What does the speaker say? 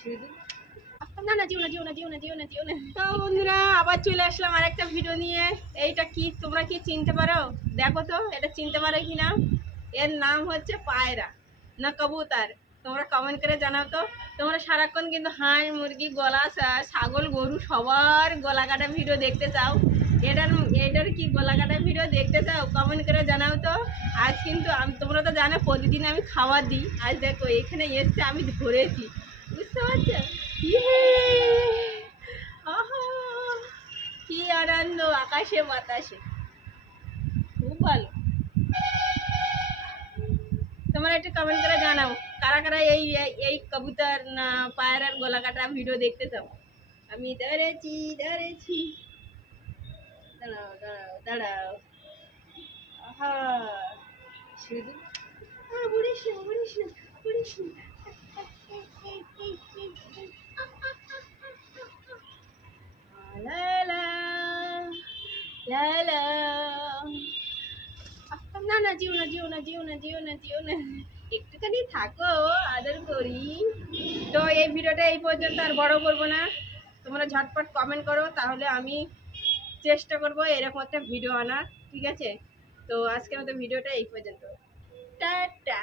শুধু না না, যেও না। তো বন্ধুরা আবার চলে আসলাম আরেকটা ভিডিও নিয়ে। এইটা কি তোমরা কি চিনতে পারো? দেখো তো এটা চিনতে পারো কি না। এর নাম হচ্ছে পায়রা না কবুতর, তোমরা কমেন্ট করে জানাও তো। তোমরা সারাক্ষণ কিন্তু হাঁস মুরগি গলা ছাগল গরু সবার গলা কাটা ভিডিও দেখতে চাও, এটার কি গলা কাটা ভিডিও দেখতে চাও? কমেন্ট করে জানাও তো। আজ কিন্তু তোমরা তো জানো প্রতিদিন আমি খাবার দিই, আজ দেখো এখানে এসছে আমি ধরেছি, বুঝতে পারছো? আহা কি আনন্দ আকাশে বাতাসে, খুব ভালো। তোমরা একটু কমেন্ট করে জানাও কারা কারা এই এই কবুতর না পায়রার গলা কাটা ভিডিও দেখতে চাও। আমি ধরেছি দাঁড়াও। আহা শুধু বলিস না। লা লা লা লা। না না, যেও না, একটুখানি থাকো, আদর করি। তো এই ভিডিওটা এই পর্যন্ত, আর বড় করবো না। তোমরা ঝটপট কমেন্ট করো, তাহলে আমি চেষ্টা করবো এরকম একটা ভিডিও আনার, ঠিক আছে? তো আজকের মতো ভিডিওটা এই পর্যন্ত, টাটা।